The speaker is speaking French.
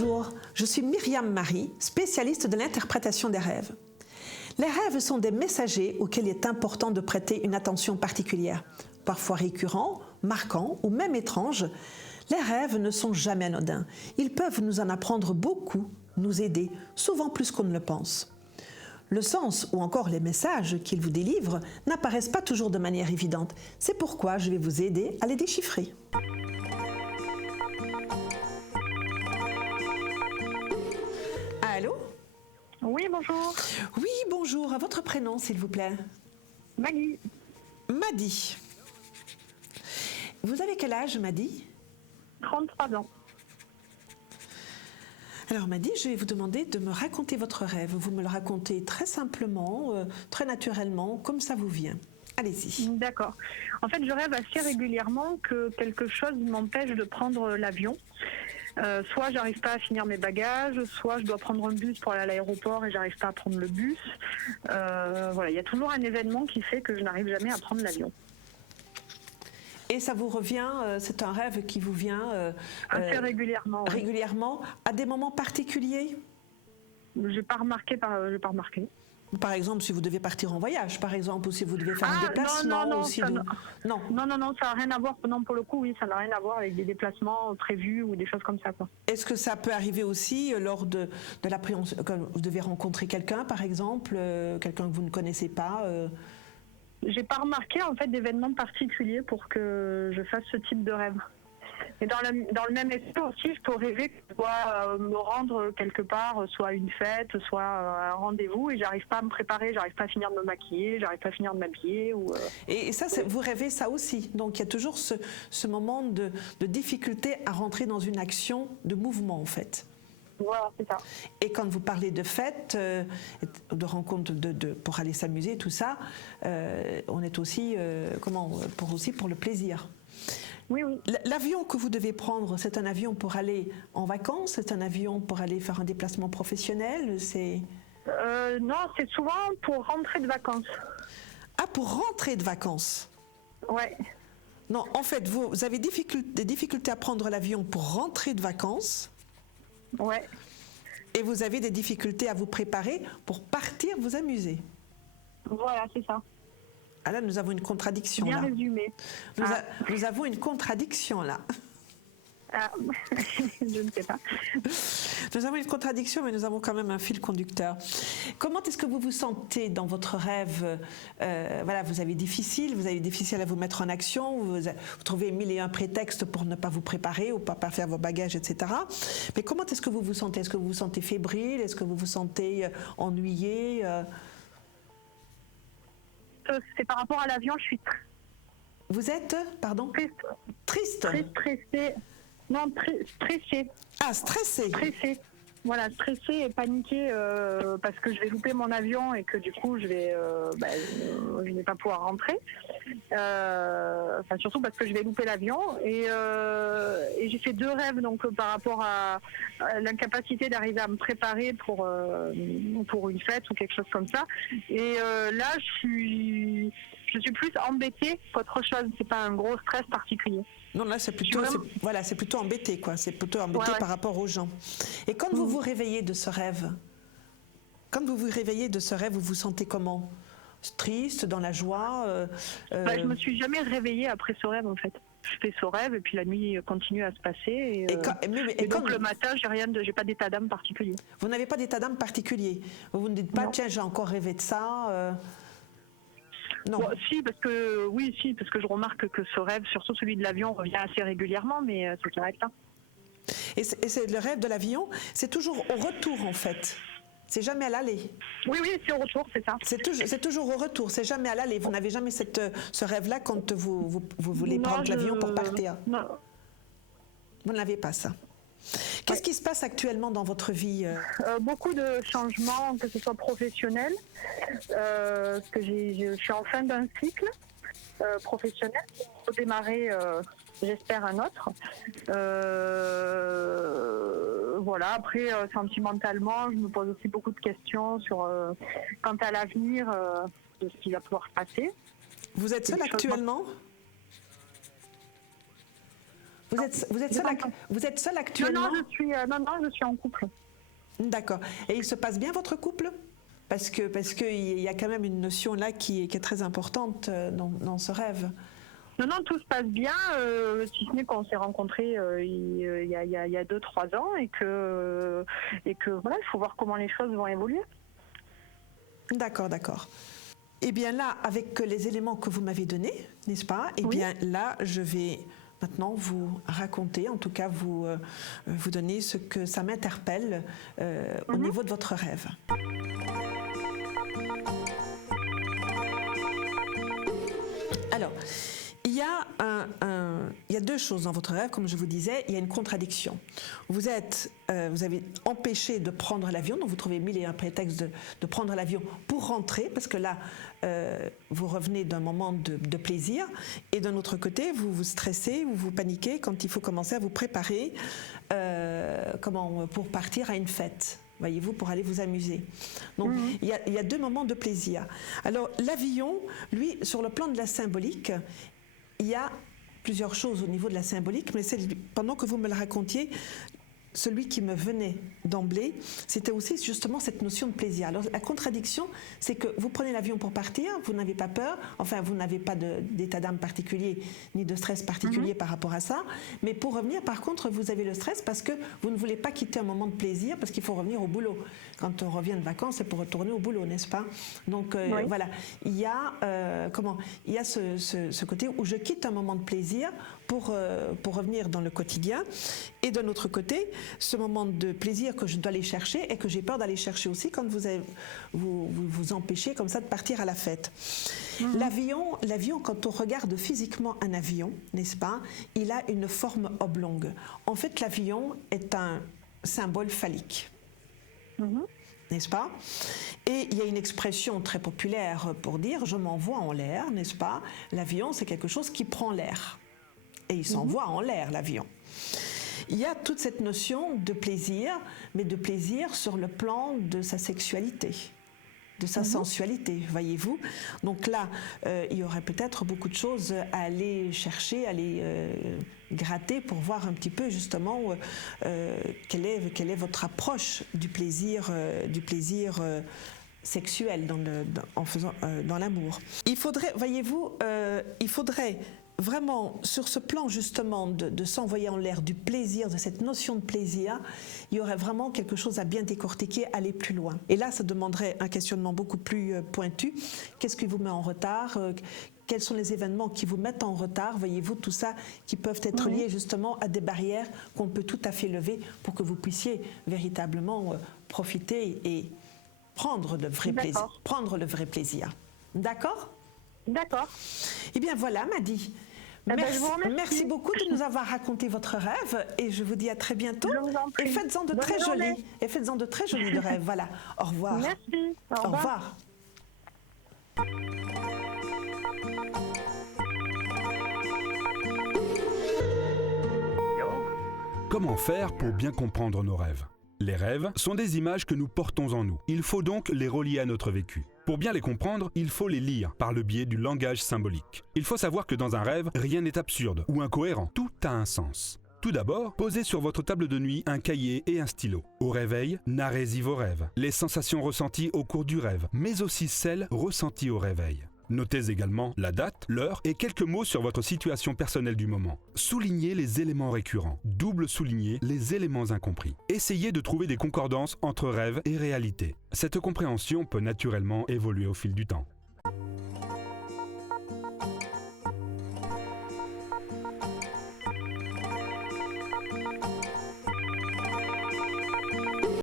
Bonjour, je suis Myriam Marie, spécialiste de l'interprétation des rêves. Les rêves sont des messagers auxquels il est important de prêter une attention particulière. Parfois récurrents, marquants ou même étranges, les rêves ne sont jamais anodins. Ils peuvent nous en apprendre beaucoup, nous aider, souvent plus qu'on ne le pense. Le sens ou encore les messages qu'ils vous délivrent n'apparaissent pas toujours de manière évidente. C'est pourquoi je vais vous aider à les déchiffrer. Allô? Oui, bonjour. Oui, bonjour. À votre prénom, s'il vous plaît? Maggie. Madi. Vous avez quel âge, Madi? 33 ans. Alors, Madi, je vais vous demander de me raconter votre rêve. Vous me le racontez très simplement, très naturellement, comme ça vous vient. Allez-y. D'accord. En fait, je rêve assez régulièrement que quelque chose m'empêche de prendre l'avion. Soit j'arrive pas à finir mes bagages, soit je dois prendre un bus pour aller à l'aéroport et j'arrive pas à prendre le bus. Voilà, il y a toujours un événement qui fait que je n'arrive jamais à prendre l'avion. Et ça vous revient, c'est un rêve qui vous vient Assez régulièrement. Oui. régulièrement, à des moments particuliers? J'ai pas remarqué. Par exemple, si vous devez partir en voyage, par exemple, ou si vous devez faire un déplacement. Non, aussi ça, de... non. Non, ça n'a rien à voir. Non, pour le coup, oui, ça n'a rien à voir avec des déplacements prévus ou des choses comme ça, quoi. Est-ce que ça peut arriver aussi lors de l'appréhension, quand vous devez rencontrer quelqu'un, par exemple, quelqu'un que vous ne connaissez pas J'ai pas remarqué en fait d'événements particuliers pour que je fasse ce type de rêve. Et dans le même esprit aussi, je peux rêver que je dois me rendre quelque part, soit à une fête, soit à un rendez-vous, et j'arrive pas à me préparer, j'arrive pas à finir de me maquiller, j'arrive pas à finir de m'habiller. Et ça, vous rêvez ça aussi. Donc il y a toujours ce moment de difficulté à rentrer dans une action de mouvement en fait. Voilà, c'est ça. Et quand vous parlez de fêtes, de rencontres pour aller s'amuser, tout ça, on est aussi, pour le plaisir. Oui, oui. L'avion que vous devez prendre, c'est un avion pour aller en vacances? C'est un avion pour aller faire un déplacement professionnel? Non, c'est souvent pour rentrer de vacances. Ah, pour rentrer de vacances? Ouais. Non, en fait, vous avez des difficultés à prendre l'avion pour rentrer de vacances? Ouais. Et vous avez des difficultés à vous préparer pour partir vous amuser? Voilà, c'est ça. Ah là, nous avons une contradiction. Bien là. résumé. Nous avons une contradiction là. Ah, je ne sais pas. Nous avons une contradiction, mais nous avons quand même un fil conducteur. Comment est-ce que vous vous sentez dans votre rêve? Voilà, vous avez difficile à vous mettre en action, vous trouvez 1001 prétextes pour ne pas vous préparer ou pas faire vos bagages, etc. Mais comment est-ce que vous vous sentez? Est-ce que vous vous sentez fébrile? Est-ce que vous vous sentez ennuyé? C'est par rapport à l'avion, je suis Vous êtes, pardon? Triste. Très stressée. Non, stressée. Ah, stressée. Stressée. Voilà, stressée et paniquée parce que je vais louper mon avion et que du coup je vais pas pouvoir rentrer. Enfin surtout parce que je vais louper l'avion et j'ai fait deux rêves donc par rapport à l'incapacité d'arriver à me préparer pour une fête ou quelque chose comme ça. Et là je suis plus embêtée qu'autre chose. C'est pas un gros stress particulier. Non, là, c'est plutôt embêté, quoi. C'est plutôt embêté par rapport aux gens. Et quand vous vous réveillez de ce rêve, vous vous sentez comment? Triste, dans la joie Je me suis jamais réveillée après ce rêve, en fait. Je fais ce rêve et puis la nuit continue à se passer. Et donc le matin, j'ai pas d'état d'âme particulier. Vous n'avez pas d'état d'âme particulier? Vous ne dites pas, tiens, j'ai encore rêvé de ça Non. Bon, si, parce que je remarque que ce rêve, surtout celui de l'avion, revient assez régulièrement, mais ça s'arrête là. Et c'est le rêve de l'avion, c'est toujours au retour en fait. C'est jamais à l'aller. Oui, c'est au retour, c'est ça. C'est toujours au retour, c'est jamais à l'aller. Vous n'avez jamais ce rêve-là quand vous voulez prendre l'avion pour partir. Non. Vous n'avez pas ça. Qu'est-ce qui se passe actuellement dans votre vie? Beaucoup de changements, que ce soit professionnel, parce que je suis en fin d'un cycle professionnel. Pour démarrer, j'espère, un autre. Voilà. Après, sentimentalement, je me pose aussi beaucoup de questions quant à l'avenir de ce qui va pouvoir se passer. Vous êtes seule actuellement? Vous êtes seul actuellement? Non, je suis en couple. D'accord. Et il se passe bien votre couple? Parce que il y a quand même une notion là qui est très importante dans ce rêve. Non, tout se passe bien, si ce n'est qu'on s'est rencontrés il y a 2-3 ans et que voilà, il faut voir comment les choses vont évoluer. D'accord. Eh bien là, avec les éléments que vous m'avez donnés, n'est-ce pas? Eh bien là, je vais maintenant vous raconter, en tout cas vous donner ce que ça m'interpelle au niveau de votre rêve. Alors, il y a deux choses dans votre rêve, comme je vous disais, il y a une contradiction. Vous avez empêché de prendre l'avion, donc vous trouvez mille et un prétextes de prendre l'avion pour rentrer, parce que là, vous revenez d'un moment de plaisir, et d'un autre côté, vous vous stressez, vous paniquez quand il faut commencer à vous préparer pour partir à une fête. Voyez-vous, pour aller vous amuser. Donc, il y a deux moments de plaisir. Alors, l'avion, lui, sur le plan de la symbolique, il y a plusieurs choses au niveau de la symbolique, mais pendant que vous me le racontiez, celui qui me venait d'emblée, c'était aussi justement cette notion de plaisir. Alors la contradiction, c'est que vous prenez l'avion pour partir, vous n'avez pas peur, enfin vous n'avez pas d'état d'âme particulier, ni de stress particulier par rapport à ça, mais pour revenir, par contre, vous avez le stress parce que vous ne voulez pas quitter un moment de plaisir, parce qu'il faut revenir au boulot. Quand on revient de vacances, c'est pour retourner au boulot, n'est-ce pas? Donc voilà, il y a ce côté où je quitte un moment de plaisir pour revenir dans le quotidien, et d'un autre côté, ce moment de plaisir que je dois aller chercher et que j'ai peur d'aller chercher aussi quand vous empêchez comme ça de partir à la fête. L'avion, quand on regarde physiquement un avion, n'est-ce pas, il a une forme oblongue. En fait, l'avion est un symbole phallique. N'est-ce pas? Et il y a une expression très populaire pour dire « je m'envoie en l'air », n'est-ce pas? L'avion, c'est quelque chose qui prend l'air. Et il s'envoie en l'air, l'avion. Il y a toute cette notion de plaisir, mais de plaisir sur le plan de sa sexualité, de sa sensualité, voyez-vous. Donc là, il y aurait peut-être beaucoup de choses à aller chercher, à aller gratter pour voir un petit peu justement quelle est votre approche du plaisir sexuel dans l'amour. Il faudrait, voyez-vous, vraiment, sur ce plan justement de s'envoyer en l'air, du plaisir, de cette notion de plaisir, il y aurait vraiment quelque chose à bien décortiquer, aller plus loin. Et là, ça demanderait un questionnement beaucoup plus pointu. Qu'est-ce qui vous met en retard? Quels sont les événements qui vous mettent en retard? Voyez-vous, tout ça qui peuvent être liés justement à des barrières qu'on peut tout à fait lever pour que vous puissiez véritablement profiter et prendre le vrai plaisir. D'accord? D'accord. Eh bien voilà, Madi. Merci beaucoup de nous avoir raconté votre rêve et je vous dis à très bientôt. Et faites-en de très jolis. Et faites-en de très jolis de rêves. Voilà. Au revoir. Merci. Au revoir. Comment faire pour bien comprendre nos rêves? Les rêves sont des images que nous portons en nous. Il faut donc les relier à notre vécu. Pour bien les comprendre, il faut les lire par le biais du langage symbolique. Il faut savoir que dans un rêve, rien n'est absurde ou incohérent. Tout a un sens. Tout d'abord, posez sur votre table de nuit un cahier et un stylo. Au réveil, narrez-y vos rêves, les sensations ressenties au cours du rêve, mais aussi celles ressenties au réveil. Notez également la date, l'heure et quelques mots sur votre situation personnelle du moment. Soulignez les éléments récurrents. Double soulignez les éléments incompris. Essayez de trouver des concordances entre rêve et réalité. Cette compréhension peut naturellement évoluer au fil du temps.